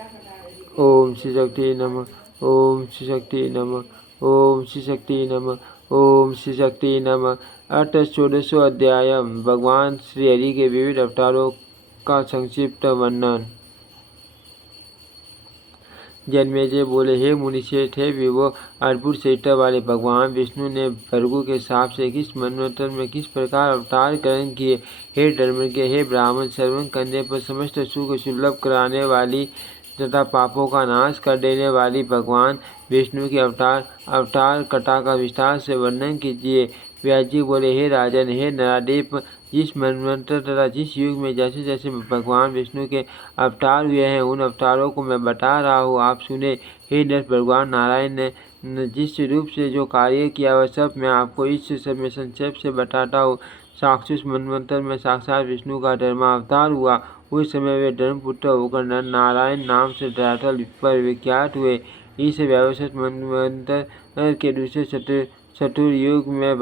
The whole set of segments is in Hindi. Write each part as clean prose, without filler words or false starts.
ओम श्री शक्ति नमः। ओम श्री शक्ति नमः। ओम श्री शक्ति नमः। ओम श्री शक्ति नमः। अथ षोडशो अध्याय। भगवान श्री हरि के विविध अवतारों का संक्षिप्त वर्णन। जन्मेजय बोले, हे मुनिश्रेष्ठ, हे विभो, अद्भुत श्रेष्ठता वाले भगवान विष्णु ने भृगु के शाप से किस मनवंतर में किस प्रकार अवतार ग्रहण किए। हे धर्मज्ञ, हे ब्राह्मण, श्रवण करने पर समस्त सुख सुलभ कराने वाली तथा पापों का नाश कर देने वाली भगवान विष्णु की अवतार कथा का विस्तार से वर्णन कीजिए। व्यास जी बोले, हे राजन, हे नराधीप, जिस मनवंतर तथा जिस युग में जैसे जैसे भगवान विष्णु के अवतार हुए हैं उन अवतारों को मैं बता रहा हूँ, आप सुने। हे दस, भगवान नारायण ने जिस रूप से जो कार्य किया वह सब मैं आपको इस समय संक्षेप से बताता हूँ। साक्षुष मनवंतर में साक्षात विष्णु का धर्मावतार हुआ। उस समय वे धर्मपुत्र होकर नारायण नाम से धरातल पर विख्यात हुए। इस व्यवस्थित मनवंतर के दूसरे चतुर्युग में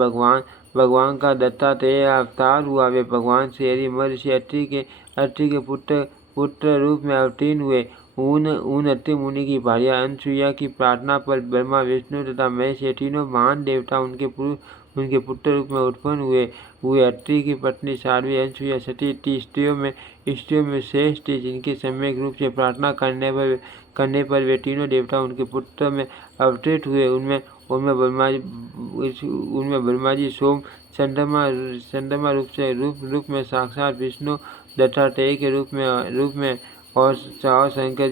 भगवान का दत्तात्रेय अवतार हुआ। वे भगवान श्री हरि महर्षि अत्रि के पुत्र रूप में अवतीर्ण हुए। उन अत्रि मुनि की भार्या अनसुईया की प्रार्थना पर ब्रह्मा, विष्णु तथा महेश ये तीनों महान देवता उनके पुत्र रूप में उत्पन्न हुए। अत्रि की पत्नी साध्वी अनसुईया सती थी, स्त्रियों में श्रेष्ठ थी, जिनके सम्यक रूप से प्रार्थना करने पर वे तीनों देवता उनके पुत्र में अवतरित हुए। उनमें ब्रह्मा जी सोम चंद्रमा रूप में साक्षात विष्णु दत्तात्रेय के रूप में और शंकर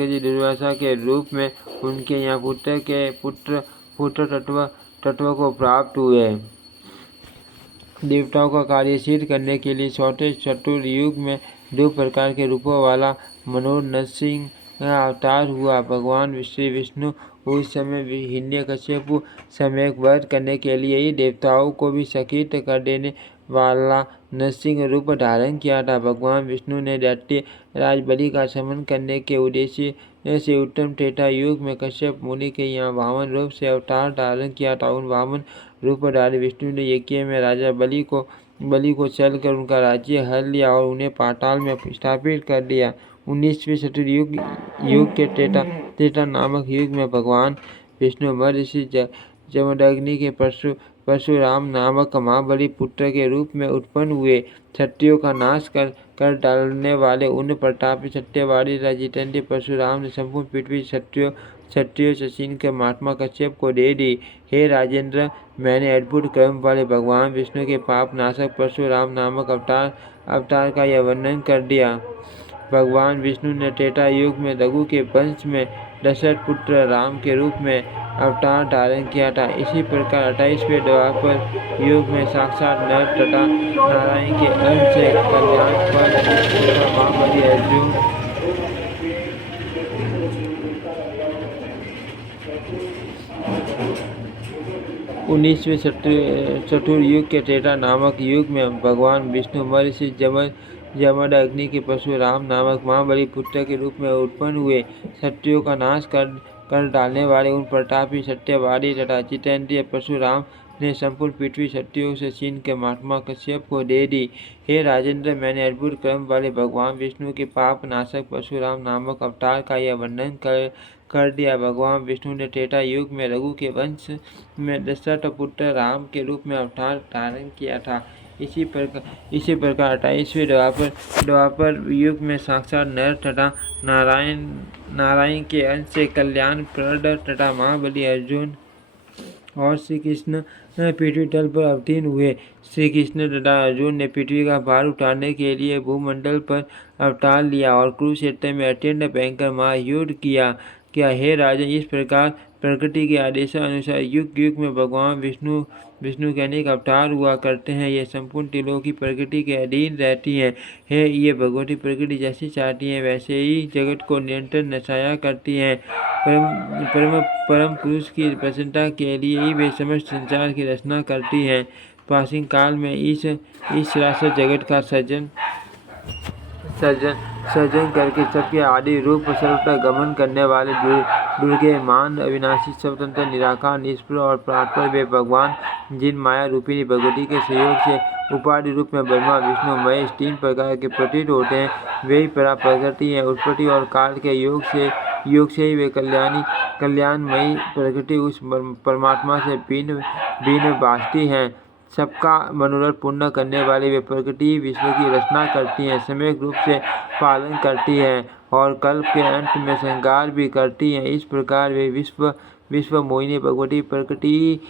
जी दुर्वासा के रूप में उनके यहाँ पुत्र तत्व को प्राप्त हुए। देवताओं का कार्य सिद्ध करने के लिए चौथे चतुर्युग में दो प्रकार के रूपों वाला मनोहर नरसिंह अवतार हुआ। भगवान श्री विष्णु उस समय हिरण्यकश्यप सम्यक वध करने के लिए ही देवताओं को भी चकित कर देने वाला नरसिंह रूप धारण किया था। भगवान विष्णु ने दैत्य राज बलि का शमन करने के उद्देश्य से उत्तम त्रेता युग में कश्यप मुनि के यहाँ वामन रूप से अवतार धारण किया था। उन वामन रूपधारी विष्णु ने यज्ञ में राजा बलि को चलकर उनका राज्य हर लिया और उन्हें पाताल में स्थापित कर दिया। 19वें चतुर्युग के त्रेता नामक युग में भगवान विष्णु महर्षि जमदग्नि के परशुराम नामक महाबली पुत्र के रूप में उत्पन्न हुए। क्षत्रियों का नाश कर डालने वाले उन प्रतापी सत्यवादी तथा जितेंद्र परशुराम ने संपूर्ण पृथ्वी क्षत्रियों से छीन कर महात्मा कश्यप को दे दी। हे राजेंद्र, मैंने अद्भुत कर्म वाले भगवान विष्णु के पाप नाशक परशुराम नामक अवतार का यह वर्णन कर दिया। भगवान विष्णु ने त्रेता युग में रघु के वंश में दशरथ पुत्र राम के रूप में अवतार धारण किया था। इसी प्रकार 28वें द्वापर युग में साक्षात नर तथा नारायण के अंश से कल्याण पर महाबली अर्जुन 19वें चतुर्युग के त्रेता नामक युग में भगवान विष्णु महर्षि जमदग्नि के परशुराम नामक महाबली पुत्र के रूप में उत्पन्न हुए। क्षत्रियों का नाश कर डालने वाले उन प्रतापी सत्यवादी तथा जितेंद्रिय परशुराम ने संपूर्ण पृथ्वी क्षत्रियों से छीन के महात्मा कश्यप को दे दी। हे राजेंद्र, मैंने अद्भुत कर्म वाले भगवान विष्णु के पाप नाशक परशुराम नामक अवतार का यह वर्णन कर दिया। भगवान विष्णु ने त्रेता युग में रघु के वंश में दशरथ पुत्र राम के रूप में अवतार धारण किया था। इसी प्रकार 28वें द्वापर युग में साक्षात नर तथा नारायण के अंश से कल्याण प्रद तथा महाबली अर्जुन और श्री कृष्ण पृथ्वी तल पर अवतीर्ण हुए। श्री कृष्ण तथा अर्जुन ने पृथ्वी का भार उठाने के लिए भूमंडल पर अवतार लिया और कुरुक्षेत्र में अत्यंत भयंकर महायुद्ध किया। हे राजन, इस प्रकार प्रकृति के आदेशानुसार युग युग में भगवान विष्णु के अनेक अवतार हुआ करते हैं। ये संपूर्ण त्रिलोक की प्रकृति के अधीन रहती हैं। ये भगवती प्रकृति जैसी चाहती हैं वैसे ही जगत को निरंतर नचाया करती हैं। परम पुरुष की प्रसन्नता के लिए ही वे समस्त संसार की रचना करती हैं। प्राचीन काल में इस राष्ट्र जगत का सृजन सर्जन करके सबके आदि रूप सर्वत्र गमन करने वाले दुर्गेमान अविनाशी स्वतंत्र निराकार निष्प्रभ और परात्पर वे भगवान जिन माया रूपिणी भगवती के सहयोग से उपाधि रूप में ब्रह्मा विष्णु महेश 3 प्रकार के प्रतीत होते हैं, वे ही परा प्रकृति हैं। उत्पत्ति और काल के योग से ही वे कल्याणमयी प्रकृति उस परमात्मा से भिन्न भासती हैं। सबका मनोरथ पूर्ण करने वाली वे प्रकृति विश्व की रचना करती हैं, सम्यक रूप से पालन करती हैं और कल्प के अंत में संहार भी करती हैं। इस प्रकार वे विश्व मोहिनी भगवती प्रकृति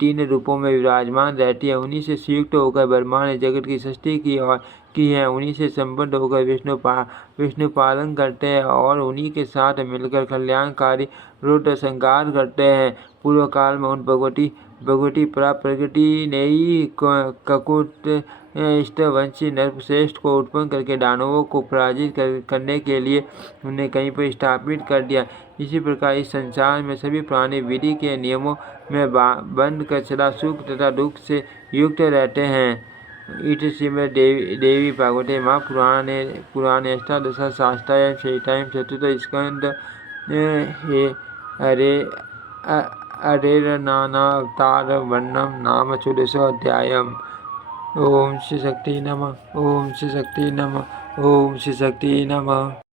3 रूपों में विराजमान रहती है। उन्हीं से संयुक्त होकर ब्रह्मा ने जगत की सृष्टि की है। उन्हीं से संबद्ध होकर विष्णु पालन करते हैं और उन्हीं के साथ मिलकर कल्याणकारी रुद्र संहार करते हैं। पूर्व काल में उन भगवती परा प्रकृति ने ही ककुट इष्टवंशी नरश्रेष्ठ को उत्पन्न करके दानवों को पराजित करने के लिए उन्हें कहीं पर स्थापित कर दिया। इसी प्रकार इस संसार में सभी प्राणी विधि के नियमों में बंध कर सदा सुख तथा दुख से युक्त रहते हैं। इति श्रीमद् देवी भागवते महापुराणे अष्टादश शास्त्रायां संहितायां चतुर्थ स्कंध हरेर्नानावतार वर्णनं नाम 14 अध्यायम्। ओम श्री शक्ति नमः। ओम श्री शक्ति नमः। ओम श्री शक्ति नमः।